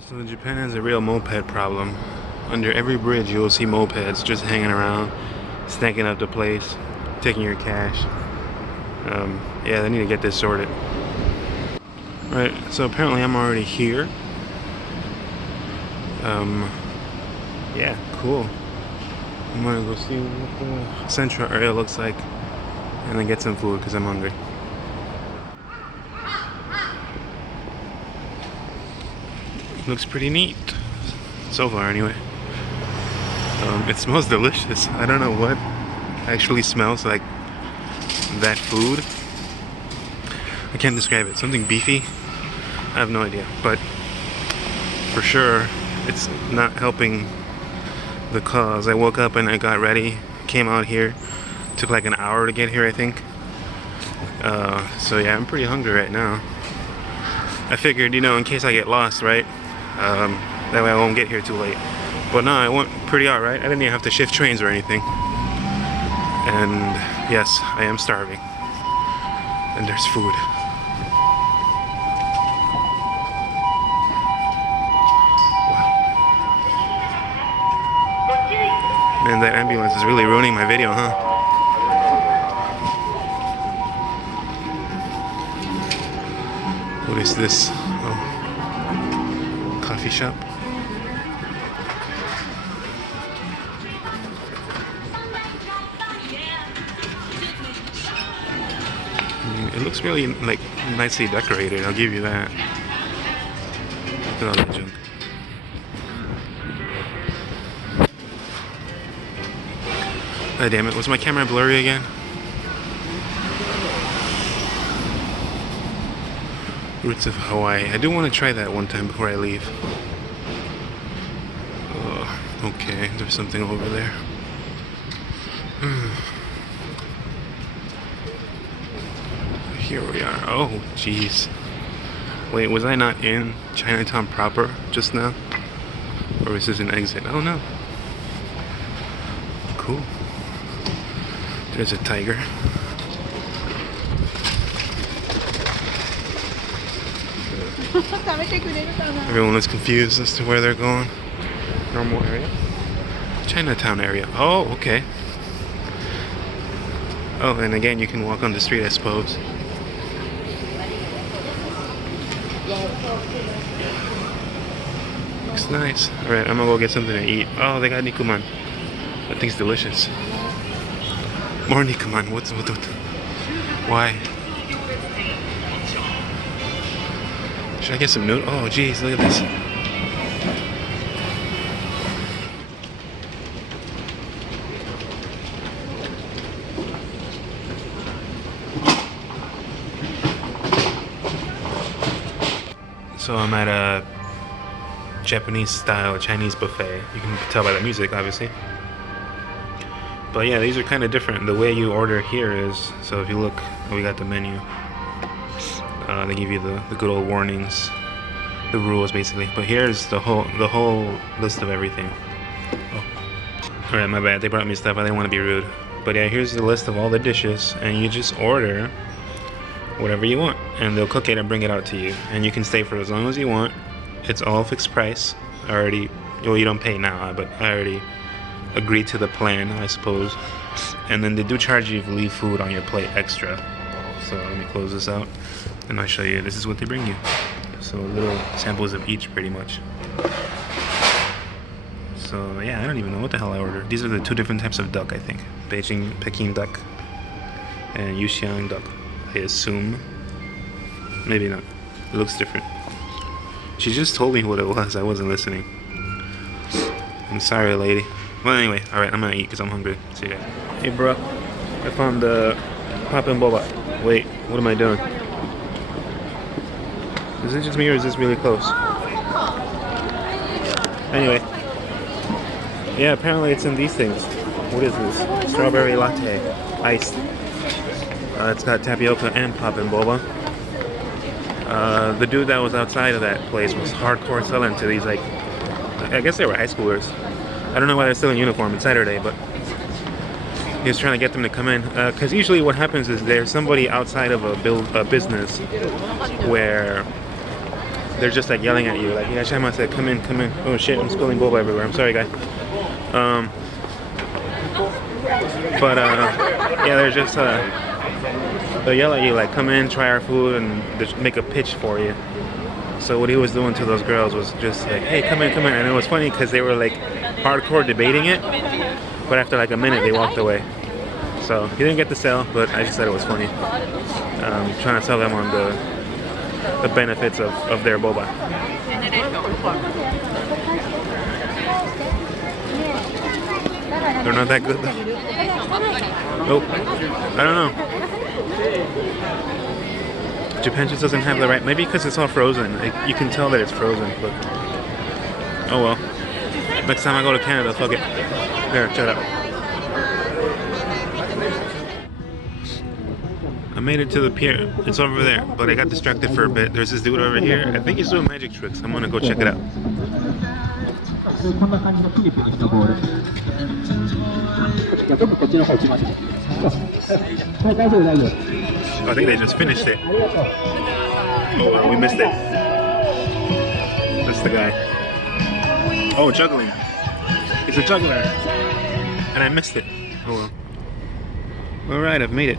So Japan has a real moped problem. Under every bridge you will see mopeds just hanging around, snacking up the place, taking your cash. Yeah, they need to get this sorted. Right, so apparently I'm already here. Yeah, cool. I'm gonna go see what the central area looks like and then get some food because I'm hungry. Looks pretty neat. So far, anyway. It smells delicious. I don't know what actually smells like that food. I can't describe it. Something beefy? I have no idea. But for sure, it's not helping the cause. I woke up and I got ready, came out here. Took like an hour to get here, I think. So yeah, I'm pretty hungry right now. I figured, in case I get lost, right? That way I won't get here too late. But no, I went pretty alright. I didn't even have to shift trains or anything. And yes, I am starving. And there's food. Wow. Man, that ambulance is really ruining my video, huh? What is this? Oh. Coffee shop. It looks really like nicely decorated, I'll give you that. Look at all that junk. Oh, damn it, was my camera blurry again? Roots of Hawaii. I do want to try that one time before I leave. Okay, there's something over there. Here we are. Oh, jeez. Wait, was I not in Chinatown proper just now? Or is this an exit? I don't know. Cool. There's a tiger. Everyone is confused as to where they're going. Normal area? Chinatown area. Oh, okay. Oh, and again, you can walk on the street, I suppose. Looks nice. Alright, I'm gonna go get something to eat. Oh, they got nikuman. That thing's delicious. More nikuman. What? Why? Should I get some noodles? Oh, jeez, look at this. So I'm at a Japanese style Chinese buffet. You can tell by the music, obviously. But yeah, these are kind of different. The way you order here is, so if you look, we got the menu. They give you the good old warnings, the rules basically. But here's the whole list of everything. Oh. Alright, my bad. They brought me stuff. I didn't want to be rude. But yeah, here's the list of all the dishes, and you just order whatever you want, and they'll cook it and bring it out to you. And you can stay for as long as you want. It's all fixed price. Well, you don't pay now, but I already agreed to the plan, I suppose. And then they do charge you if you leave food on your plate extra. So let me close this out and I'll show you. This is what they bring you. So little samples of each, pretty much. So yeah, I don't even know what the hell I ordered. These are the two different types of duck, I think. Peking duck and Yuxiang duck, I assume. Maybe not. It looks different. She just told me what it was. I wasn't listening. I'm sorry, lady. Well, anyway, alright, I'm gonna eat because I'm hungry. See you guys. Hey, bro. I found the poppin' boba. Wait, what am I doing? Is it just me or is this really close? Anyway. Yeah, apparently it's in these things. What is this? Strawberry latte. Iced. It's got tapioca and poppin' boba. The dude that was outside of that place was hardcore selling to these, like, I guess they were high schoolers. I don't know why they're still in uniform. It's Saturday, but he was trying to get them to come in. Because usually what happens is there's somebody outside of a business where they're just like yelling at you, like "Yamashita, come in, come in." Oh shit, I'm spilling boba everywhere. I'm sorry, guys. Yeah, they're just they'll yell at you like, "Come in, try our food," and just make a pitch for you. So what he was doing to those girls was just like, "Hey, come in, come in." And it was funny because they were like hardcore debating it, but after like a minute they walked away. So he didn't get the sale, but I just thought it was funny. Trying to sell them on the benefits of their boba. They're not that good though. Nope. I don't know. Japan just doesn't have the right, maybe because it's all frozen. You can tell that it's frozen, but oh well. Next time I go to Canada, fuck it. There, check it out. I made it to the pier. It's over there, but I got distracted for a bit. There's this dude over here. I think he's doing magic tricks. I'm gonna go check it out. I think they just finished it. Oh well, we missed it. That's the guy. Oh, juggling. It's a juggler. And I missed it. Oh well. Alright, I've made it.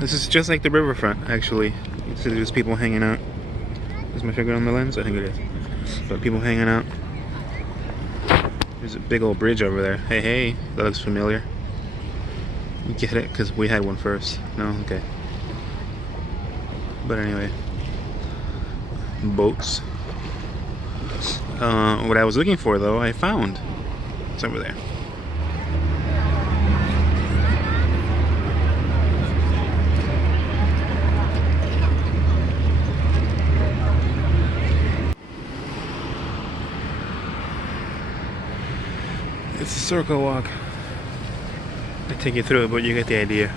This is just like the riverfront, actually. You see there's people hanging out. Is my finger on the lens? I think it is. But people hanging out. There's a big old bridge over there. Hey, hey, that looks familiar. You get it? Because we had one first. No? Okay. But anyway. Boats. What I was looking for, though, I found. It's over there. It's a circle walk. I take you through it, but you get the idea.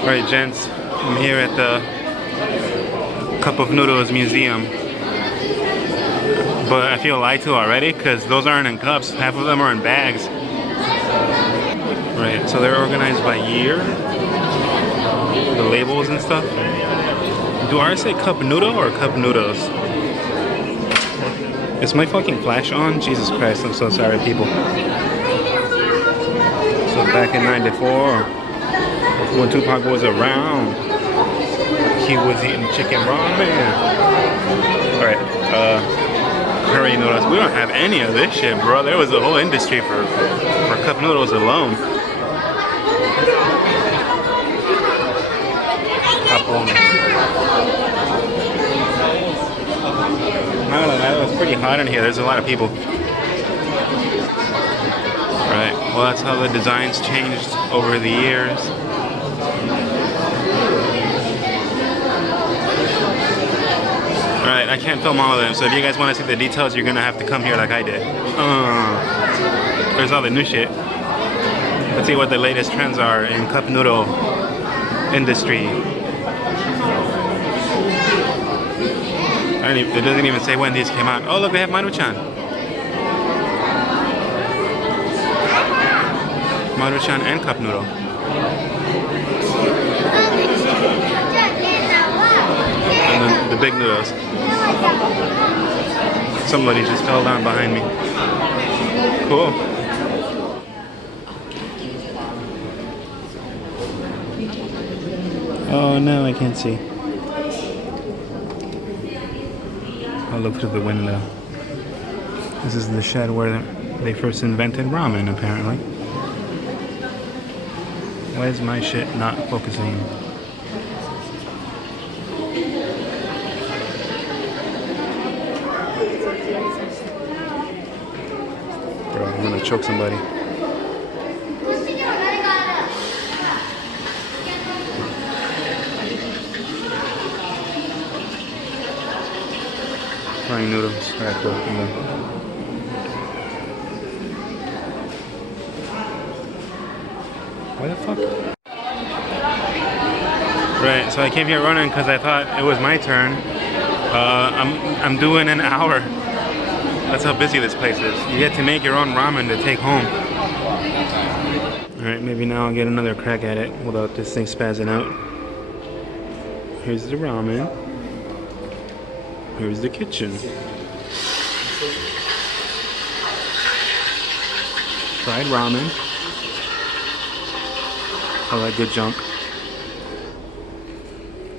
Alright, gents, I'm here at the Cup of Noodles Museum. But I feel lied to already because those aren't in cups. Half of them are in bags. Right, so they're organized by year. The labels and stuff. Do I say cup noodle or cup noodles? Is my fucking flash on? Jesus Christ, I'm so sorry, people. So back in '94, when Tupac was around, he was eating chicken ramen. Alright, curry noodles. We don't have any of this shit, bro. There was a whole industry for cup noodles alone. It was pretty hot in here. There's a lot of people. Right. Well, that's how the designs changed over the years. Alright, I can't film all of them, so if you guys want to see the details, you're gonna have to come here like I did. There's all the new shit. Let's see what the latest trends are in cup noodle industry. It doesn't even say when these came out. Oh look, they have Maruchan. Maruchan and cup noodle. And then the big noodles. Somebody just fell down behind me. Cool. Oh no, I can't see. I'll look through the window. This is the shed where they first invented ramen, apparently. Why is my shit not focusing? Bro, I'm gonna choke somebody. Frying noodles. Alright, cool. I'm done. Why the fuck? So I came here running because I thought it was my turn. I'm doing an hour. That's how busy this place is. You get to make your own ramen to take home. Alright, maybe now I'll get another crack at it without this thing spazzing out. Here's the ramen. Here's the kitchen. Fried ramen. I like good junk.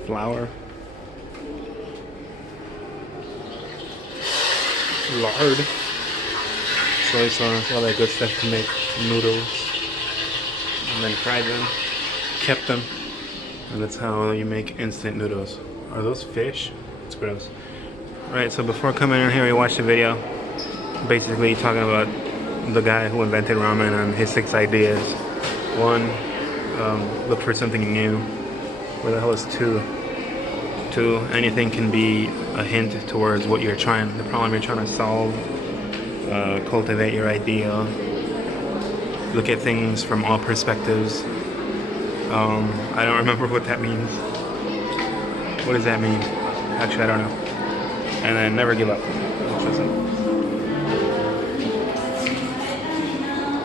Flour. Lard. Soy sauce, all that good stuff to make noodles. And then fried them. Kept them. And that's how you make instant noodles. Are those fish? It's gross. Right, so before coming in here, we watched a video basically talking about the guy who invented ramen and his 6 ideas. 1, look for something new. Where the hell is 2? 2, anything can be a hint towards what you're trying, the problem you're trying to solve. Cultivate your idea. Look at things from all perspectives. I don't remember what that means. What does that mean? Actually, I don't know. And then never give up.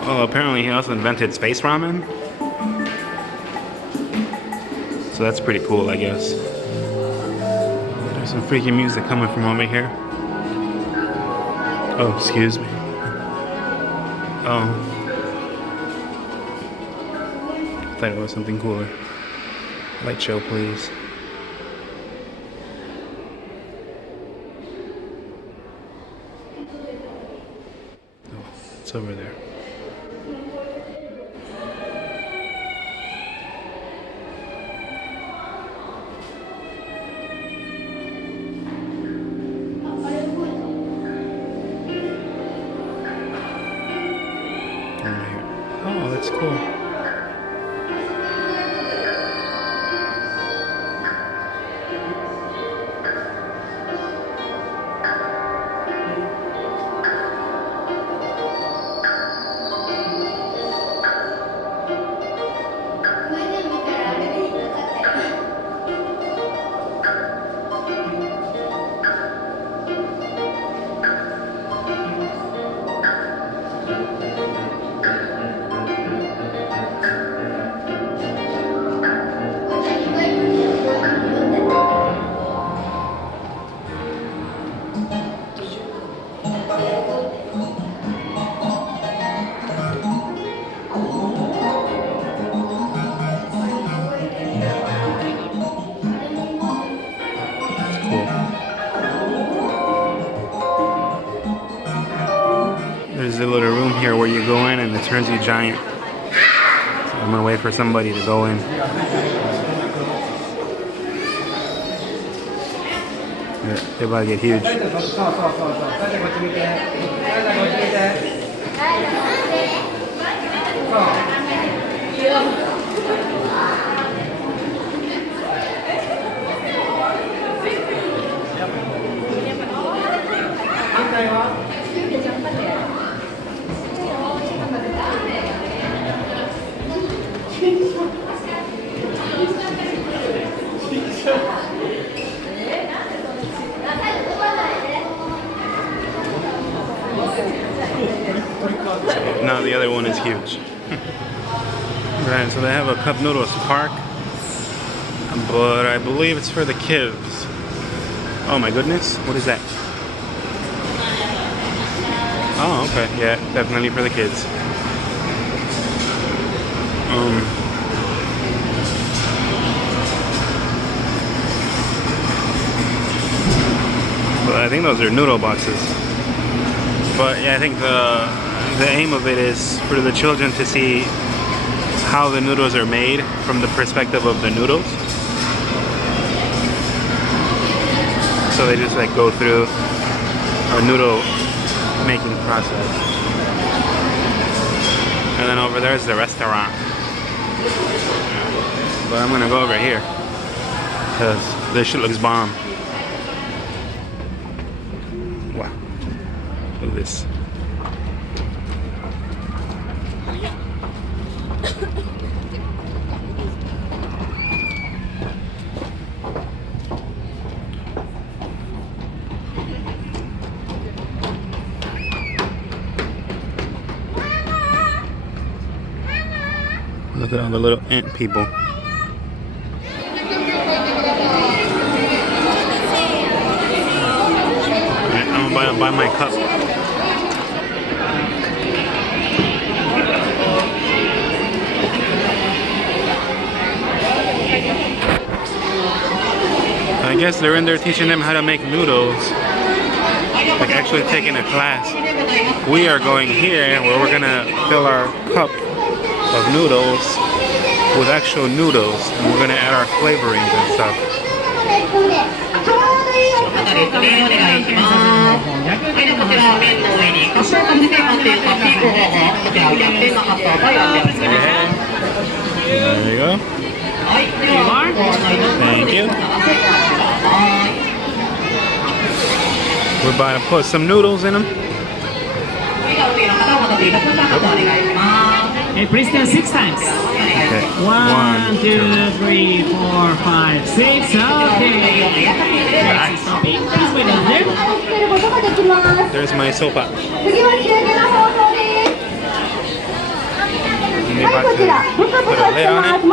Oh, apparently he also invented space ramen. So that's pretty cool, I guess. There's some freaky music coming from over here. Oh, excuse me. Oh. I thought it was something cooler. Light show, please. Oh, it's over there. Oh, that's cool. There's a little room here where you go in and it turns you giant. So I'm gonna wait for somebody to go in. Yeah, they're about to get huge. No, the other one is huge. Right, so they have a Cup Noodle Park, but I believe it's for the kids. Oh my goodness, what is that? Oh, okay, yeah, definitely for the kids. But I think those are noodle boxes. But yeah, I think the aim of it is for the children to see how the noodles are made from the perspective of the noodles. So they just like go through a noodle making process. And then over there is the restaurant. But I'm gonna go over here because this shit looks bomb. Wow. Look at this. Look at all the little ant people. I'm gonna buy my cup. I guess they're in there teaching them how to make noodles. Like actually taking a class. We are going here where we're gonna fill our cup of noodles with actual noodles, and we're gonna add our flavorings and stuff. There you go. Thank you. We're about to put some noodles in them. Hey, please stand 6 times. Okay. 1, 2, 3, 4, 5, 6. Okay. Nice. Please wait down there. There's my sopa. I'm about to put a lid on it.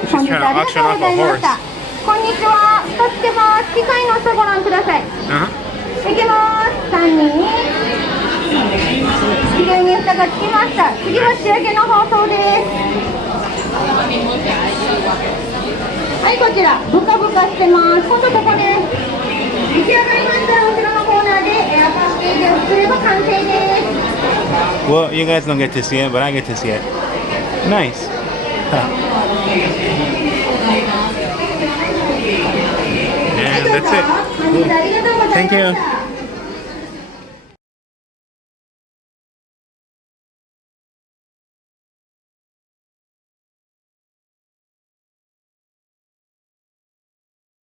She's trying to auction off a horse. こんにちは。助けます。機械の下ご覧ください。いきます。3、2。きれいに蓋がつきました。次は仕上げの包装です。はい、こちら。ブカブカしてます。今度ここです。出来上がりましたら後ろのコーナーでエアパッケージを作れば完成です。Well, you guys don't get to see it, but I get to see it. Nice. And that's it. Cool. Thank you.